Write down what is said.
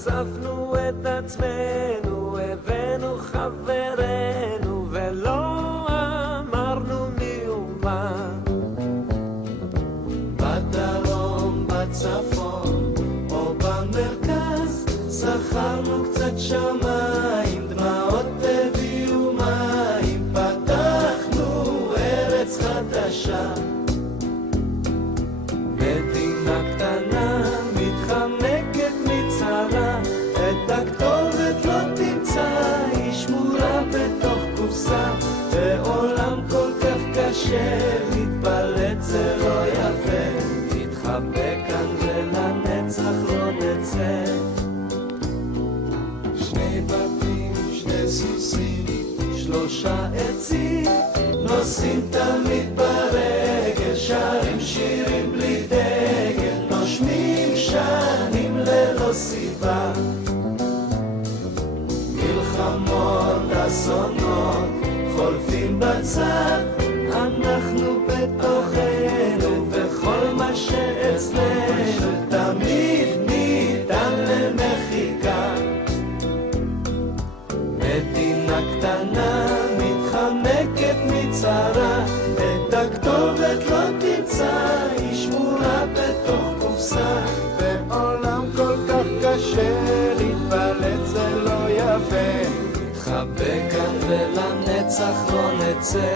אספנו את עצמנו, הבאנו חברנו, ולא אמרנו מאומה. בדרום, בצפון, או במרכז, שכרנו קצת שמיים, דמעות הביאו מים, פתחנו ארץ חדשה. מדינה קטנה מתחמקת מצרה, את הכתובת לא תמצא, היא שמורה בתוך קופסה. בעולם כל כך קשה, להתפלט זה לא יפה, נתחבא כאן ולנצח לא נצא. שני בתים, שני סוסים, 3 עצים, נוסעים תמיד ברגל, שרים שירים בלי דגל, נושמים שנים ללא סיבה. מלחמות, אסונות, חולפים בצד, אנחנו בתוכנו, וכל מה שאצלנו תמיד ניתן למחיקה. מדינה קטנה מתחמקת מצרה, את הכתובת לא תמצא, היא שמורה בתוך קופסה. בעולם כל כך קשה, להתפלט זה לא יפה, נתחבא כאן ולנצח לא נצא.